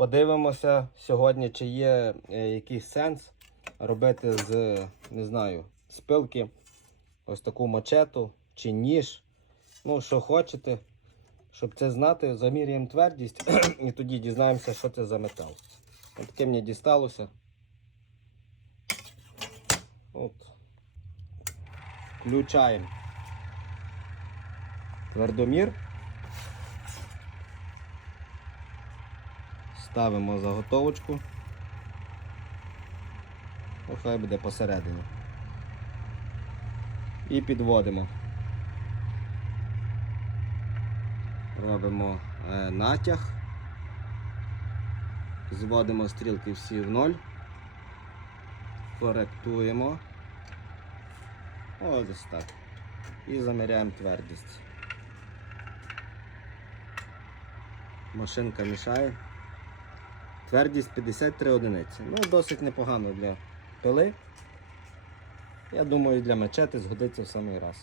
Подивимося сьогодні, чи є е, якийсь сенс робити з, не знаю, з ось таку мачету чи ніж. Ну, що хочете. Щоб це знати, заміряємо твердість і тоді дізнаємося, що це за метал. От таке мені дісталося. От. Включаємо твердомір. Ставимо заготовочку. Ну, хай буде посередині. І підводимо. Робимо е, натяг. Зводимо стрілки всі в ноль. Коректуємо. Ось так. І заміряємо твердість. Машинка мішає. Твердість 53 одиниці. Ну, досить непогано для пили. Я думаю, для мечети згодиться в самий раз.